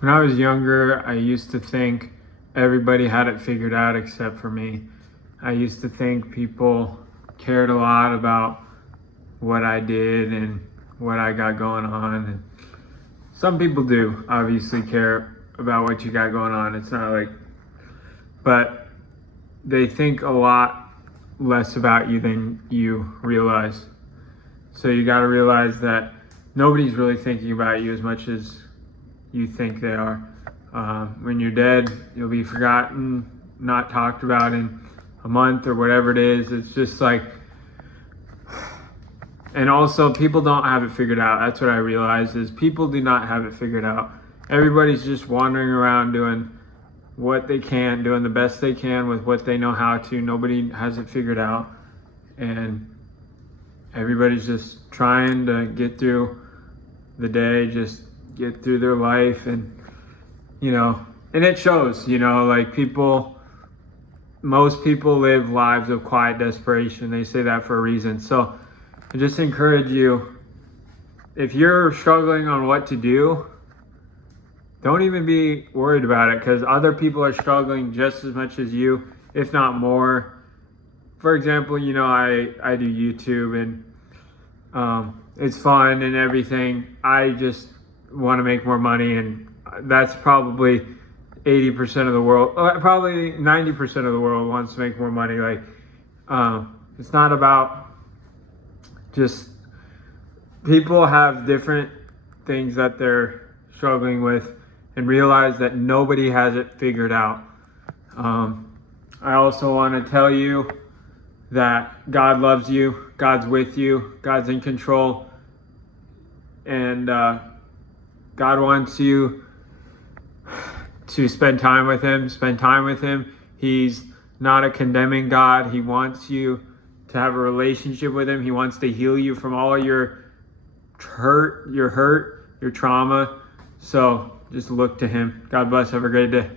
When I was younger, I used to think everybody had it figured out except for me. I used to think people cared a lot about what I did and what I got going on. And some people do obviously care about what you got going on. It's not like, but they think a lot less about you than you realize. So you got to realize that nobody's really thinking about you as much as you think they are. When you're dead, you'll be forgotten, not talked about in a month or whatever it is. It's just like, and also people don't have it figured out. That's what I realized is people do not have it figured out. Everybody's just wandering around doing what they can, doing the best they can with what they know how to. Nobody has it figured out. And everybody's just trying to get through the day, just get through their life. And, and it shows, like most people live lives of quiet desperation. They say that for a reason. So I just encourage you, if you're struggling on what to do, don't even be worried about it, because other people are struggling just as much as you, if not more. For example, I do YouTube, and it's fun and everything. I just want to make more money, and that's probably 80% of the world, probably 90% of the world wants to make more money. Like, it's not about just, people have different things that they're struggling with, and realize that nobody has it figured out. I also want to tell you that God loves you, God's with you, God's in control, and God wants you to spend time with Him. He's not a condemning God. He wants you to have a relationship with Him. He wants to heal you from all your hurt, your trauma. So just look to Him. God bless. Have a great day.